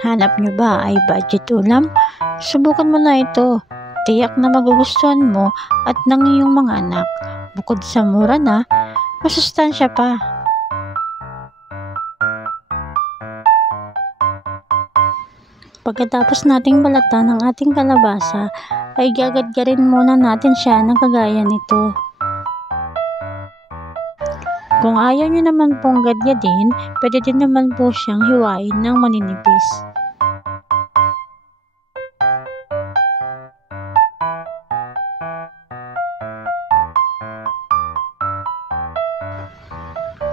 Hanap nyo ba ay budget ulam? Subukan mo na ito. Tiyak na magugustuhan mo at ng iyong mga anak. Bukod sa mura na, masustansya pa. Pagkatapos nating balatan ang ating kalabasa, ay gagadgarin muna natin siya ng kagaya nito. Kung ayaw nyo naman pong gadyadin, pwede din naman po siyang hiwain ng maninipis.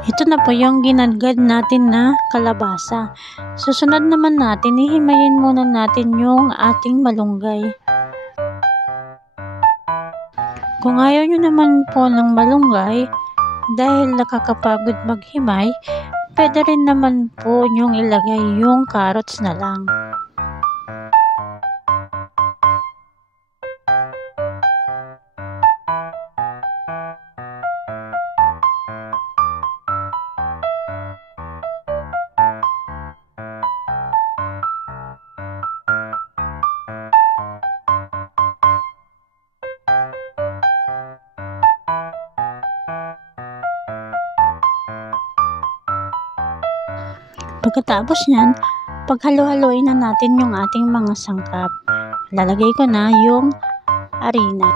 Ito na po yung ginadgad natin na kalabasa. Susunod naman natin, ihimayin muna natin yung ating malunggay. Kung ayaw nyo naman po ng malunggay, dahil nakakapagod maghimay, pwede rin naman po nyong ilagay yung carrots na lang. Pagkatapos nyan, paghalo-haloin na natin yung ating mga sangkap. Lalagay ko na yung harina.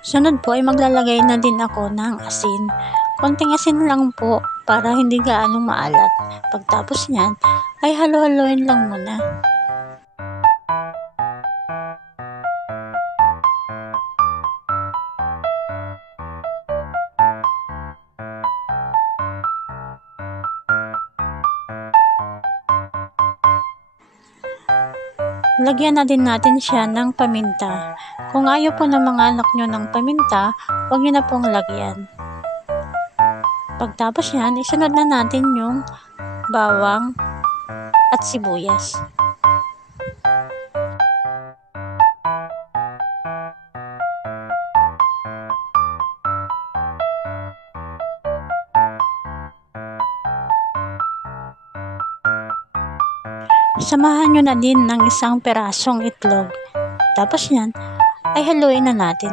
Sunod po ay maglalagay na din ako ng asin. Konting asin lang po para hindi gaano maalat. Pagtapos nyan, ay halo-haloin lang muna. Lagyan na din natin siya ng paminta. Kung ayaw po ng mga anak nyo ng paminta, huwag nyo na pong lagyan. Pagtapos yan, isunod na natin yung bawang at sibuyas. Samahan nyo na din ng isang perasong itlog. Tapos yan, ay haluin na natin.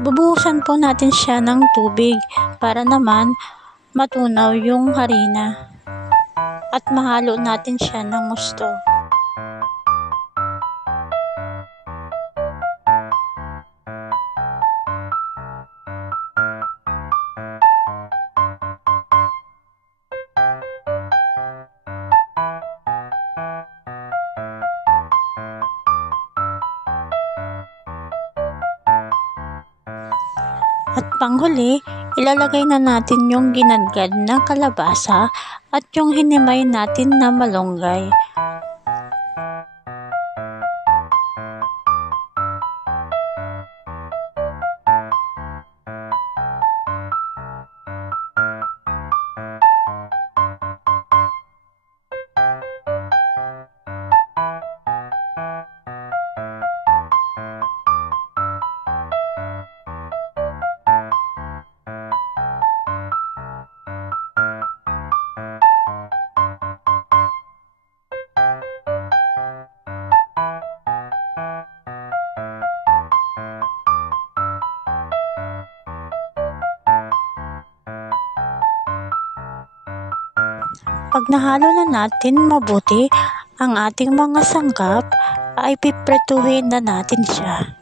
Bubuhusan po natin siya ng tubig para naman matunaw yung harina at mahalo natin siya ng gusto. At panghuli, ilalagay na natin yung ginadgad na kalabasa at yung hinimay natin na malunggay. Pag nahalo na natin mabuti ang ating mga sangkap, ay pipretuhin na natin siya.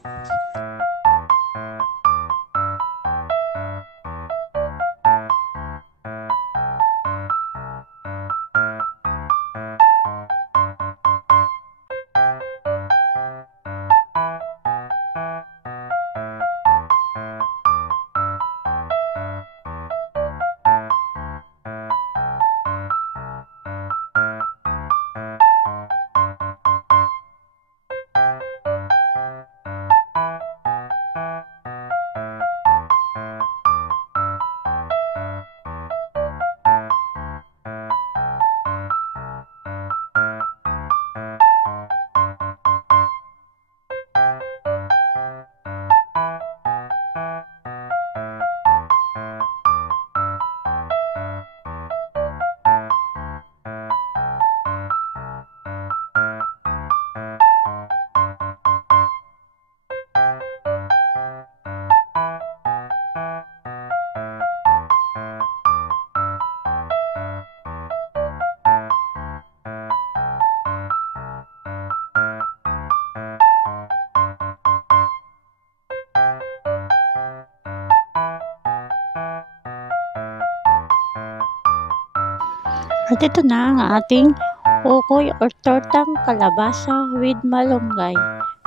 At ito na ang ating ukoy or tortang kalabasa with malunggay.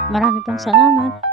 Marami pong salamat.